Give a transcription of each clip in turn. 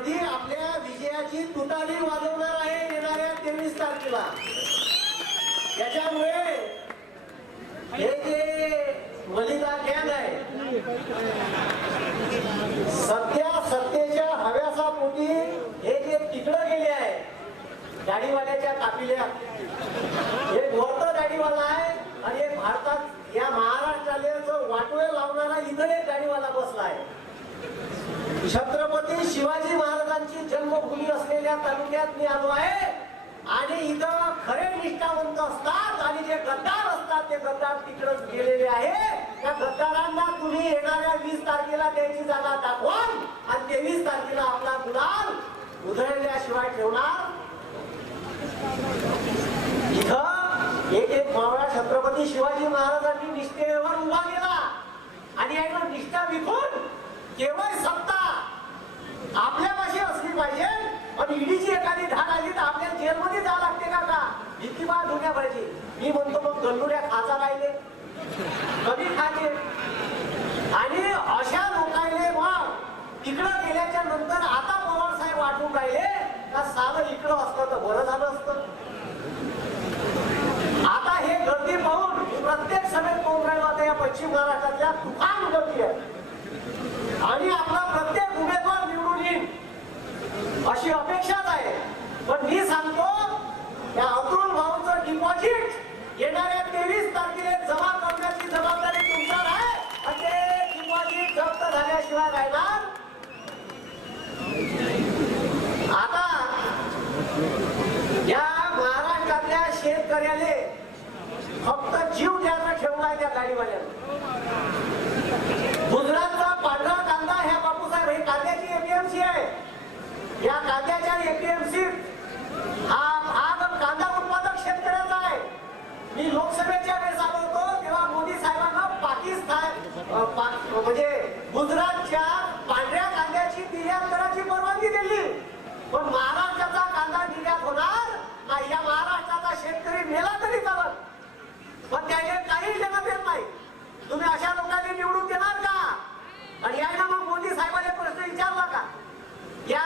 गर्दी आपल्या विजयाची तुतारी वाजवणार आहे येणाऱ्या तेवीस तारखेला. त्याच्यामुळे हे जे मलिदा कॅन आहे सध्या सत्तेच्या हव्यासापोटी हे जे तिकडं गेले आहे गाडीवाल्याच्या कापिल्यात हे वरत गाडीवाला आहे आणि एक भारतात या महाराष्ट्राला वाटोळे लावणारा इथं एक गाडीवाला बसला आहे. छत्रपती शिवाजी महाराजांची जन्मभूमी असलेल्या तालुक्यात मी आलो आहे. आणि इथं खरे निष्ठावंत असतात आणि जे गद्दार असतात ते गद्दार तिकडच गेलेले आहे. त्या गद्दारांना तुम्ही येणाऱ्या वीस तारखेला त्याची जागा दाखवाल आणि तेवीस तारखेला आपला गुलाल उधळल्याशिवाय ठेवणार. इथं एक एक मावळा छत्रपती शिवाजी महाराजांनी निष्ठेवर उभा केला. आणि याला निष्ठा विकून केवळ सत्ता आपल्यापाशी असली पाहिजे. पण ईडीची एखादी धाड आली तर आपल्या जेलमध्ये जावं लागते का का? भीती बाळ धुण्या पाहिजे मी म्हणतो मग गल्लुऱ्या खाजा राहिले. कधी खाते. आणि अशा लोकांना मग इकडं गेल्याच्यानंतर आता पवार साहेब वाटून राहिले का साधं इकडं असतं तर बरं झालं असतं? आता हे गर्दी पाहून प्रत्येक सभेत पाहून राहिलं आता या पश्चिम महाराष्ट्रातल्या? तुफान गर्दी आहे. आणि आपला प्रत्येक अशी अपेक्षाच आहे. पण मी सांगतो या अतुल भाऊचं डिपॉझिट येणाऱ्या तेवीस तारखेला जमा करण्याची जबाबदारी तुमच्यावर आहे. आणि ते डिपॉझिट जप्त झाल्याशिवाय राहणार आता या महाराष्ट्रातल्या शेतकऱ्याने फक्त जीव द्यायचा ठेवलाय त्या गाडीवाल्यानं. गुजरातचा पांढरा कांदा ह्या बापूसाहेब हे कांद्याची एपीएमसी आहे या कांद्याच्या एपीएमसी हा भाग कांदा उत्पादक शेतकऱ्याचा आहे. मी लोकसभेच्या वेळेस आलो होतो तेव्हा मोदी साहेबांना पाकिस्तान अ, पा- म्हणजे गुजरातच्या पांढऱ्या कांद्याची निर्यात करायची परवानगी दिली पण महाराष्ट्राचा कांदा निर्यात होणार का या महाराष्ट्राचा शेतकरी मेला तरी चालत पण त्याने काही देणं देत नाही तुम्ही अशा लोकांनी निवडून देणार का आणि यायला मग मोदी साहेबांनी प्रश्न विचारला का या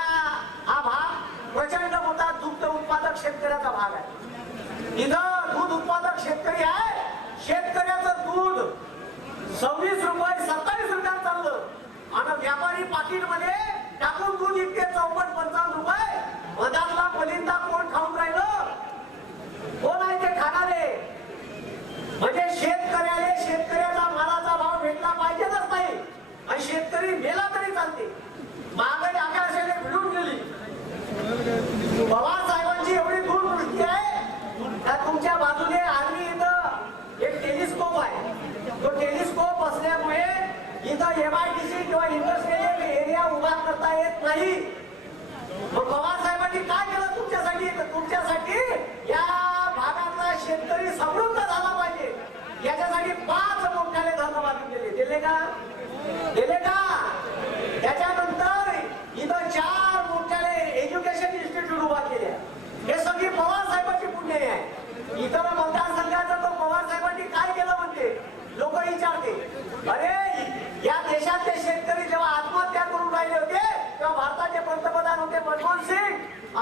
हा भाग प्रचंड मोठा दुग्ध उत्पादक शेतकऱ्याचा भाग आहे इथं दूध उत्पादक शेतकरी आहे शेतकऱ्याचं दूध पंचवीस रुपये सत्तावीस रुपयात चाललं. आणि व्यापारी पाकिटमध्ये टाकून दूध इतके चौपट पंचावन्न रुपये. मधातला मलिंदा कोण खाऊन राहिलं? कोण आहे ते खाणारे? म्हणजे शेतकऱ्याला शेतकऱ्याचा मालाचा भाव भेटला पाहिजेच नाही. आणि शेतकरी मेला तरी चालते. महागाई आकाशाने भिडून गेली. पवार साहेबांची एवढी दूरदृष्टी आहे त्या तुमच्या बाजूने vai, vai, vai, vai,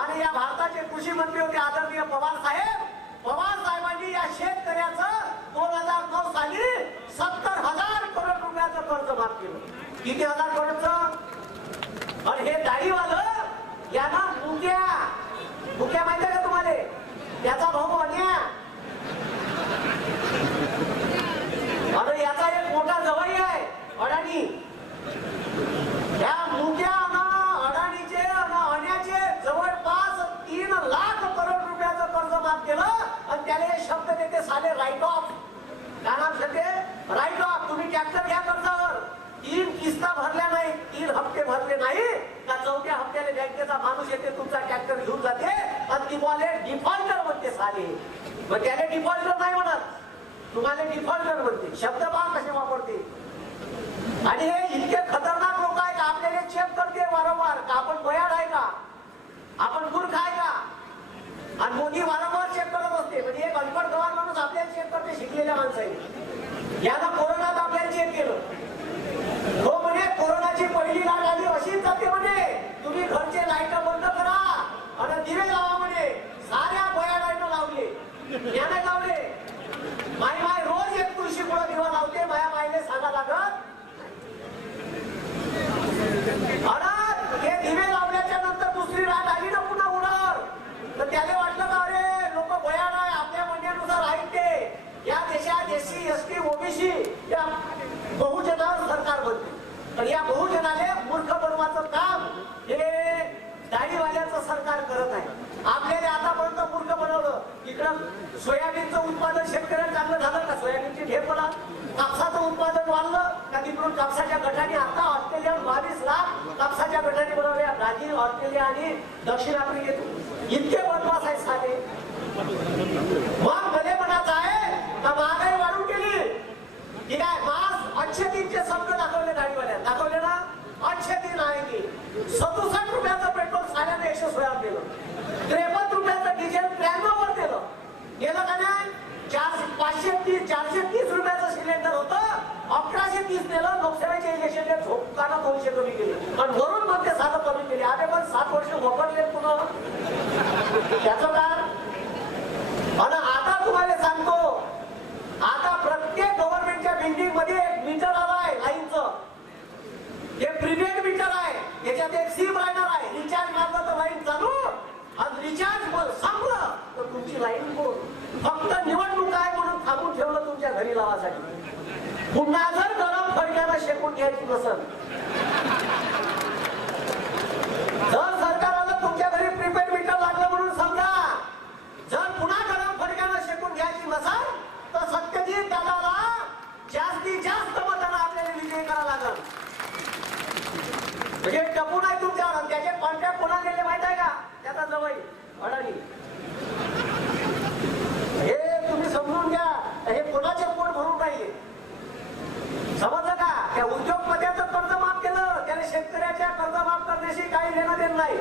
आणि या भारताचे कृषी मंत्री होते आदरणीय पवार साहेब. पवार साहेबांनी या शेतकऱ्याचं दोन हजार नऊ साली सत्तर हजार करोड रुपयाचं कर्ज माफ केलं. किती हजार करोडचं? आणि हे दाढीवालं यांना मुक्या. मुक्या माहिती आहे का तुम्हाला त्याचा भाऊ अन्या आणि याचा एक मोठा जवाई आहे अडाणी या मुक्या अन अडाणीचे अन अन्याचे जवळपास तीन लाख करोड रुपयाचं कर्ज माफ केलं आणि त्याला हे शब्द देते साले राईट ऑफ काय नाम सांगते राईट ऑफ तुम्ही ट्रॅक्टर घ्या कर्जावर. तीन किस्ता भरल्या नाही तीन हप्ते भरले नाही. का चौथ्या हप्त्याने बँकेचा माणूस येते तुमचा ट्रॅक्टर घेऊन जाते. आणि तुम्हाला डिफॉल्टर म्हणते साले. मग त्याने डिफॉल्टर नाही म्हणत. तुम्हाला डिफॉल्टर म्हणते. शब्द पहा कसे वापरते. आणि हे इतके खतरनाक लोक आहे का आपल्याला चेक करते वारंवार. का आपण बयाड आहे का? आपण मूर्ख आहे का? आणि मोदी वारंवार चेक करत असते. म्हणजे एक अल्पट गवार माणूस आपल्याला चेक करते शिकलेल्या माणसाने. याला कोरोनात आपल्याला चेक केलं. तो म्हणे कोरोनाची पहिली लाट आली अशीच जाते म्हणे. तुम्ही घरचे लाइट बंद करा. आणि दिवे लावा म्हणे. साऱ्या बया लाइट लावले. याने लावले. माय माय रोज एक तुळशी पुढे दिवा लावते. माया मायने सांगा लागत तर या बहुजनाने मूर्ख बनवाचं काम हे डाळीवाल्याचं सरकार करत आहे. आपल्याला आतापर्यंत मूर्ख बनवलं. इकडं सोयाबीनचं उत्पादन शेतकऱ्यांना चांगलं झालं का? सोयाबीनची ढेर पडा कापसाचं उत्पादन वाढलं का? तिकडून कापसाच्या गटाने आता ऑस्ट्रेलिया बावीस लाख कापसाच्या गटाने बनवल्या. ब्राझील ऑस्ट्रेलिया आणि दक्षिण आफ्रिकेतून इतके बदमाश आहेत साधे मग भले म्हणायचं आहे का महागाई वाढून गेली ठीक आहे मास अच्छे तीनचे शब्द दाखवले गाडीवाल्या दाखवले ना अच्छे तीन आहे की सदुसष्ट रुपयाचं पेट्रोल साल्याने यशस्वीवर केलं त्रेपन्न रुपयाचं डिझेल त्र्याण्णव वर केलं गेलं का नाही? चार पाचशे तीस चारशे तीस रुपयाचं सिलेंडर होतं. अकराशे तीस नेलं लोकसभेच्या इलेक्शनला झोपताना दोनशे कमी केले. पण वरून मग ते साधं कमी केले. अरे पण सात वर्ष वापरले पुन्हा. त्याचं काय आणि आता तुम्हाला सांगतो आता प्रत्येक गव्हर्नमेंटच्या बिल्डिंगमध्ये एक मीटर आलाय लाईनचं हे प्रीपेड मीटर आहे त्याच्यात एक सिम राहणार आहे रिचार्ज मारलं तर लाईन चालू आणि रिचार्ज संपलं तर तुमची लाईन बोल फक्त निवडणूक आहे म्हणून थांबून ठेवलं तुमच्या घरी लावासाठी पुन्हा जर गरम फडक्याला शेकून घ्यायची नसल. जर सरकाराला तुमच्या घरी प्रीपेड मीटर लागलं म्हणून समजा जर पुन्हा गरम फडक्यानं शेकून घ्यायची नसल तर सत्यजित दादाला जास्तीत जास्त मतांना आपल्याला विजय करावं लागल. म्हणजे टपून आहे तुमच्यावर त्याचे कॉन्टॅक्ट कोणा गेले माहीत आहे का? त्याचा जवळ अडाणी हे तुम्ही समजून घ्या हे कोणाचे पोट भरून राहिले समजलं का त्या उद्योगपत्याचं कर्ज माफ केलं त्याने शेतकऱ्याच्या कर्ज काही लेणं देणं नाही.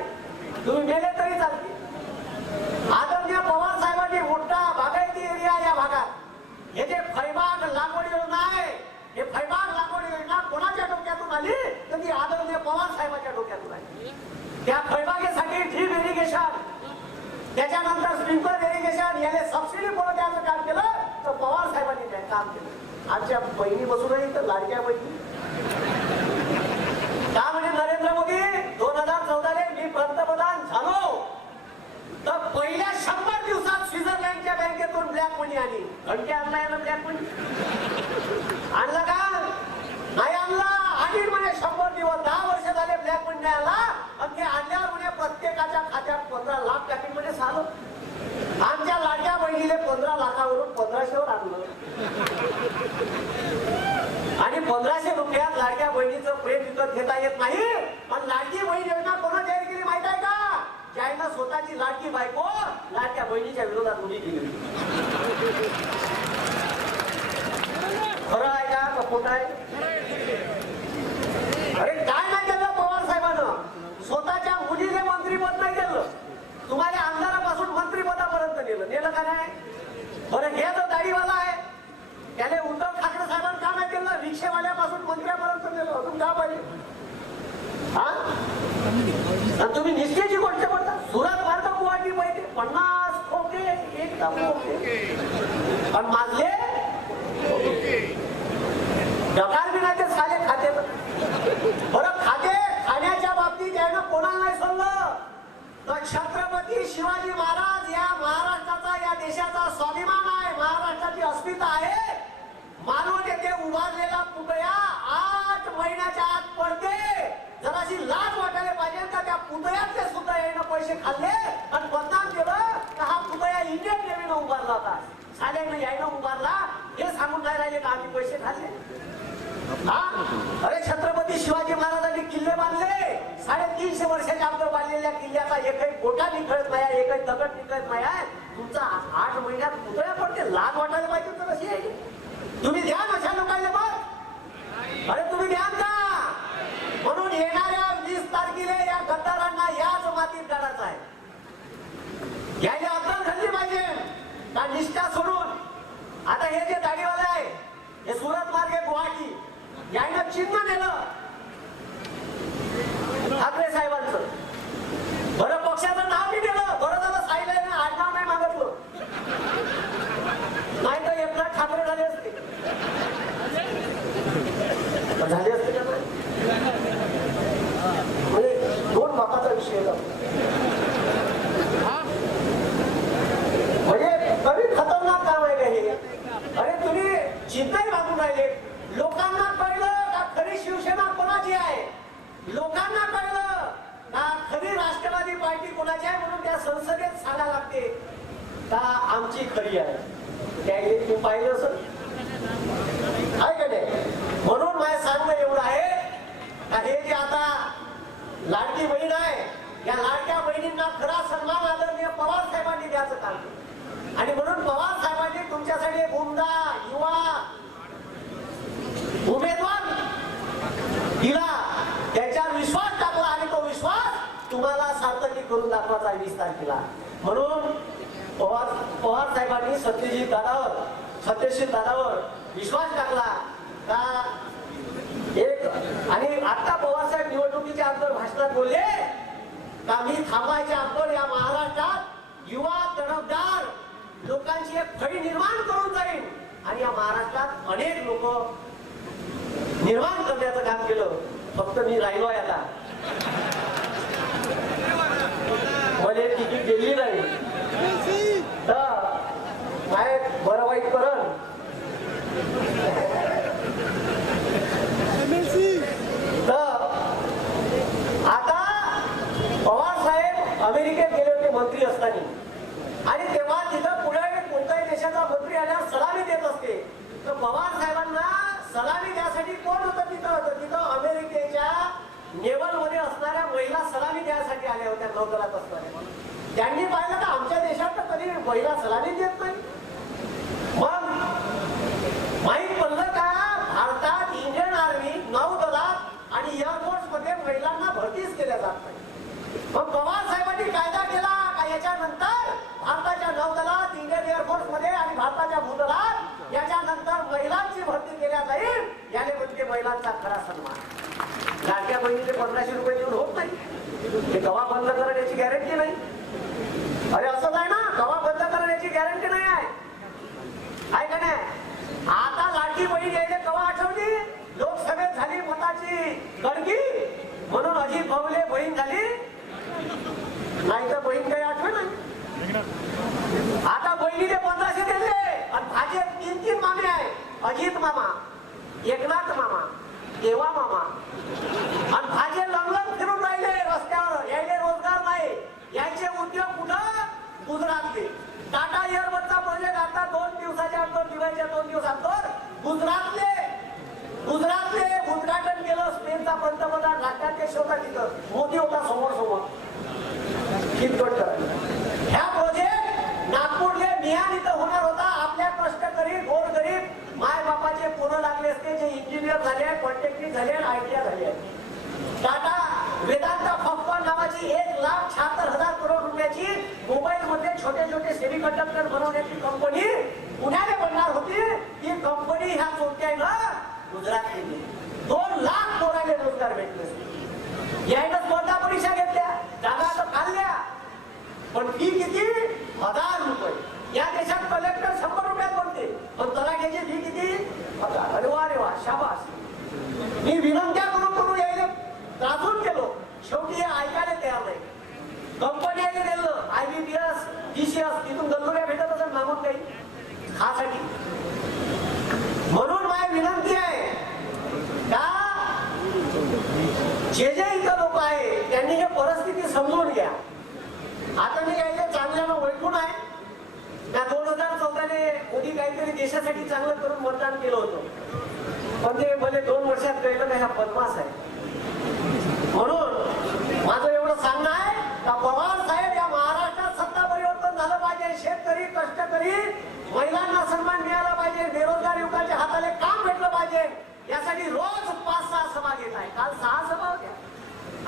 तुम्ही गेले तरी चालते आदरणीय पवार साहेबांनी मोठा बागायती एरिया या भागात. हे जे फैबाग लागवड योजना आहे हे फैबाग लागवड योजना कोणाच्या डोक्यातून आली? तर ती आदरणीय पवार साहेबांच्या डोक्यातून आली. त्या फैबागेसाठी ड्रीप इरिगेशन त्याच्यानंतर स्प्रिंकलर इरिगेशन याने सबसिडी कोण द्यायचं काम केलं? तर पवार साहेबांनी काम केलं. आमच्या बहिणी बसून तर लाडक्या बहिणी. म्हणजे दोन हजार चौदाले मी पंतप्रधान झालो. तर पहिल्या शंभर दिवसात स्वित्झर्लंडच्या बँकेतून ब्लॅक मनी आली. घंटे आणला ना ब्लॅक मनी. आणलं का? नाही आणला. आणि म्हणे शंभर दिवस दहा वर्ष झाले ब्लॅक मनी आला आणि ते आणल्यावर म्हणे प्रत्येकाच्या खात्यात पंधरा लाख टाकीन म्हणजे झालं आमच्या लाडक्या बहिणीले पंधरा लाखावरून पंधराशेवर आणलं आणि पंधराशे रुपयात लाडक्या बहिणीचं प्रेम विकत घेता येत नाही पण लाडकी बहीण योजना कोणा जाहीर केली माहीत आहे का ज्यानं स्वतःची लाडकी बायको लाडक्या बहिणीच्या विरोधात उभी केली खरं आहे का का आहे अरे काय नाही केलं पवार साहेबांना स्वतःच्या मुलीने मंत्रीपद नाही केलं तुम्हाला आमदारापासून मंत्रीपदापर्यंत नेलं नेलं का नाही बरं हे जो दाढीवाला आहे त्याने उद्धव ठाकरे साहेबांना का नाही केलं रिक्षेवाल्यापासून मंत्र्यापर्यंत नेलं अजून का पाहिजे हा तुम्ही निष्ठेची गोष्ट बोलता सुरत आता पण मानले? डकार बी साले खाते बरं खाते खाण्याच्या बाबतीत यानं कोणाला नाही सोडलं? तर छत्रपती शिवाजी महाराज या महाराष्ट्राचा या देशाचा स्वाभिमान आहे. महाराष्ट्राची अस्मिता आहे. मानव येथे उभारलेला पुतळ्या आठ महिन्याच्या आत पडते. जराशी लाज वाटायला पाहिजे का त्या पुतळ्यातले सुद्धा येणं पैसे खाल्ले. आणि बदनाम केलं. इंडियन नेव्हीनं उभारला होता. साल्यानं यायनं उभारला. हे सांगून नाही राहिले का आम्ही पैसे खाल्ले. अरे छत्रपती शिवाजी महाराजांनी किल्ले बांधले. साडेतीनशे वर्षाच्या अगोदर बांधलेल्या किल्ल्याचा एकही गोटा निखळत नाही एकही दगड निखळत नाही तुमचा आठ महिन्यात पुतळ्या पडते लाज वाटायला पाहिजे तर अशी आहे तुम्ही ध्यान चिन्ह दिलं ठाकरे साहेबांच. बरं पक्षाचं नाव मी दिलं बरं झालं साईला आडनाव नाही मागत नाही तर एकनाथ ठाकरे झाले असते. झाले असते म्हणजे दोन बापाचा विषय लाडकी बहीण आहे. या लाडक्या बहिणींना खरा सन्मान आदरणीय पवार साहेबांनी द्यायचं काम आणि म्हणून पवार साहेबांनी तुमच्यासाठी एक उमदा युवा उमेदवार दिला. त्याच्यावर विश्वास टाकला आणि तो विश्वास तुम्हाला सार्थकी करून दाखवायचा वीस तारखेला. म्हणून पवार पवार साहेबांनी सत्यजित दादावर सत्यशील दादावर विश्वास टाकला. का एक आणि आता पवारसाहेब निवडणुकीच्या अगोदर भाषणात बोलले का मी थांबायच्या अगोदर या महाराष्ट्रात युवा तडफदार लोकांची एक फळी निर्माण करून जाईल आणि या महाराष्ट्रात अनेक लोक निर्माण करण्याचं काम केलं. फक्त मी राहिलो आता. मला तिकीट दिली नाही. तर काय बरं वाईट करण तर आता पवार साहेब अमेरिकेत गेले होते मंत्री असताना. आणि तेव्हा तिथं पुढे कोणत्याही देशाचा मंत्री आल्यावर सलामी देत असते. तर पवार साहेबांना सलामी द्यासाठी कोण होतं तिथं? तिथं अमेरिकेच्या नेवलमध्ये असणाऱ्या महिला सलामी द्यासाठी आल्या होत्या नौदलात असणाऱ्या त्यांनी पाहिलं का आमच्या देशात तर कधी महिला सलामी देत नाही मग माहीत पडलं का भारतात इंडियन आर्मी नौदलात आणि एअरफोर्समध्ये महिलांना भरतीच केल्या जात नाही मग पवार साहेबांनी कायदा केला का याच्यानंतर भारताच्या नौदलात इंडियन एअरफोर्समध्ये आणि भारताच्या भूदलात याच्यानंतर महिलांची भरती केल्या जाईल याने म्हणजे महिलांचा खरा सन्मान लाडक्या बहिणीचे पंधराशे रुपये देऊन होत नाही ते गवा बंद करण्याची गॅरंटी नाही अरे असं नाही ना गवा बंद करण्याची गॅरंटी नाही आहे आहे का नाही आता लाडकी बहीण यायला कवा आठवली लोकसभेत झाली मताची गडगी म्हणून अजित भाऊले बहीण झाली नाही तर बहीण काही आठवे नाही आता बहिणीने पंधराशे दिले आणि भाजप तीन तीन मामे आहे अजित मामा एकनाथ मामा देवा मामा. आणि भाजे लंगलत फिरून राहिले रस्त्यावर. यायले रोजगार नाही. यायचे उद्योग कुठं? गुजरातले. टाटा एअरबसचा प्रोजेक्ट आता दोन दिवसाच्या अंतर दिवाळीच्या दोन दिवसांतर गुजरातले गुजरातले उद्घाटन केलं स्पेनचा पंतप्रधान. ते शोधा तिथं. मोदी होता समोर समोर. कितपत ह्या प्रोजेक्ट नागपूरले मिहान इथं होणार होता आपल्या कष्टकरी गोरगरीब माय बापाचे पोरं लागले असते जे इंजिनियर झाले पॉलिटेक्निक झाले आय टी झाले. टाटा वेदांता फॉक्कॉन नावाची एक लाख शहात्तर हजार करोड रुपयाची मोबाईल मध्ये छोटे छोटे सेमी कंडक्टर बनवण्याची कंपनी पुण्याने बनणार होती. ती कंपनी ह्या चोरट्यानं गुजरात केली दोन लाख पोराले रोजगार भेटले. यायनं स्पर्धा परीक्षा घेतल्या? जागा तर खाल्ल्या. पण फी किती? हजार रुपये. या देशात कलेक्टर शंभर रुपयात बनते पण तलाठ्याची फी किती? हजार अरे वा रे वा शाबास मी विनंत्या करून करून यायला त्रासून गेलो शेवटी हे ऐकायला तयार नाही कंपनी दिलं आय बी एस टी तिथून गल्लोऱ्या भेटत असेल मागून काही. खासाठी. म्हणून माझी विनंती आहे का जे जे इथं लोक आहे त्यांनी हे परिस्थिती समजून घ्या. आता मी यायला चांगल्यानं ओळखून आहे. त्या दोन हजार चौदाने मोदी काहीतरी देशासाठी चांगलं करून मतदान केलं होतं. पण ते भले दोन वर्षात कळलं नाही हा बदमास आहे म्हणून माझं एवढं सांगणं आहे का पवार साहेब या महाराष्ट्रात सत्ता परिवर्तन झालं पाहिजे शेतकरी कष्टकरी महिलांना सन्मान मिळाला पाहिजे बेरोजगार युवकांच्या हाताला काम भेटलं पाहिजे. यासाठी रोज पाच सहा सभा घेत आहे. काल सहा सभा होत्या.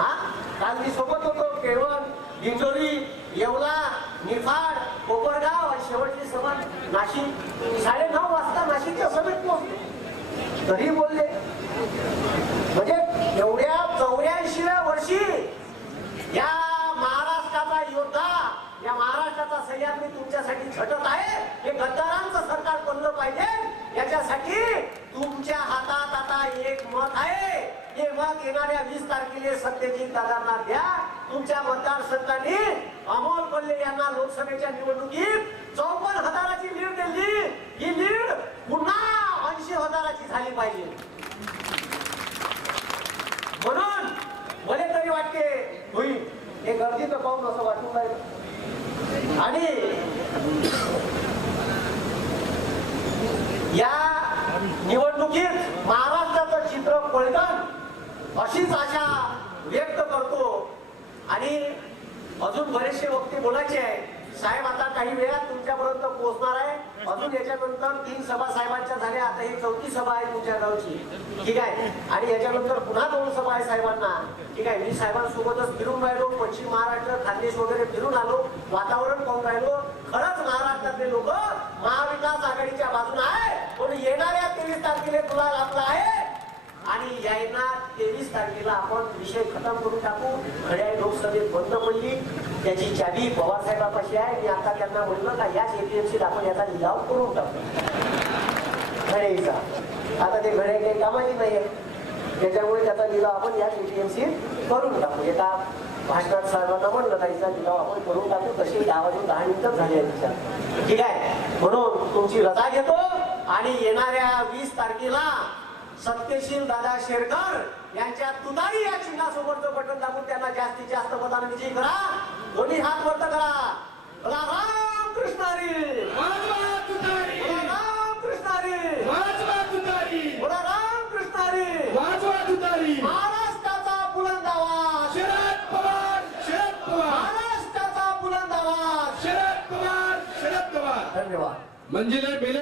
हा? काल मी सोबत होतो केळवण दिंडोरी येवला निफाड कोपरगाव आणि शेवटची सभा नाशिक. साडे नऊ वाजता नाशिकच्या सभेत पोहोचले. तरी बोलले. म्हणजे एवढ्या चौऱ्याऐंशीव्या वर्षी या महाराष्ट्राचा योद्धा या महाराष्ट्राचा सह्याद्री तुमच्यासाठी झटत आहे. हे गद्दारांचं सरकार बनलं पाहिजे. याच्यासाठी तुमच्या हातात आता एक मत आहे. हे मत येणाऱ्या वीस तारखेला सत्यजित दादांना द्या. तुमच्या मतदारसंघाने अमोल कोल्हे यांना लोकसभेच्या निवडणुकीत चौपन्न हजाराची लीड दिली. ही लीड पुन्हा ऐंशी हजाराची झाली पाहिजे. म्हणून मला तरी वाटते होईल हे गर्दीचं पाहून असं वाटून राहिलं. आणि या निवडणुकीत महाराष्ट्राचं चित्र पलटन अशीच आशा व्यक्त करतो. आणि अजून बरेचसे वक्ते बोलायचे आहे साहेब आता काही वेळात तुमच्यापर्यंत पोहोचणार आहे. अजून याच्यानंतर तीन सभा साहेबांच्या झाल्या. आता ही चौथी सभा आहे तुमच्या गावची. ठीक आहे. आणि याच्यानंतर पुन्हा दोन सभा आहे साहेबांना. ठीक आहे. मी साहेबांसोबतच फिरून राहिलो. पश्चिम महाराष्ट्र खानदेश वगैरे फिरून आलो. वातावरण पाहून राहिलो. खरंच महाराष्ट्रातले लोक महाविकास आघाडीच्या बाजूला आहे पण येणाऱ्या तेवीस तारखेला तुला लाभला आहे. आणि येणार तेवीस तारखेला आपण विषय खतम करून टाकू. घड्याळ लोकसभेत बंद पडली. त्याची चावी पवारसाहेबापाशी आहे. मी आता त्यांना म्हणलं का याच एपीएमसीत आपण याचा लिलाव करून टाकू. घड्याळीचा आता ते घड्याळ काही कामाची नाही आहे त्याच्यामुळे त्याचा लिलाव आपण याच एपीएमसीत करून टाकू. एका भाषणात सर्वांना म्हणलं का लिलाव आपण करून टाकू. तशी दहा वाजून दहा मिनिटं झाली आहे ठीक आहे. म्हणून तुमची रजा घेतो. आणि येणाऱ्या वीस तारखेला सत्यशील दादा शेरकर यांच्या तुतारी या चिन्हासोबतचं बटन दाबून त्यांना जास्तीत जास्त मताने विजयी करा. दोन्ही हात वर करा. राम कृष्णारी राम कृष्णारी राम कृष्णारी महाराष्ट्राचा बुलंद आवाज. शरद पवार शरद पवार. महाराष्ट्राचा बुलंद आवाज. शरद पवार शरद पवार. धन्यवाद. मंजिले बेले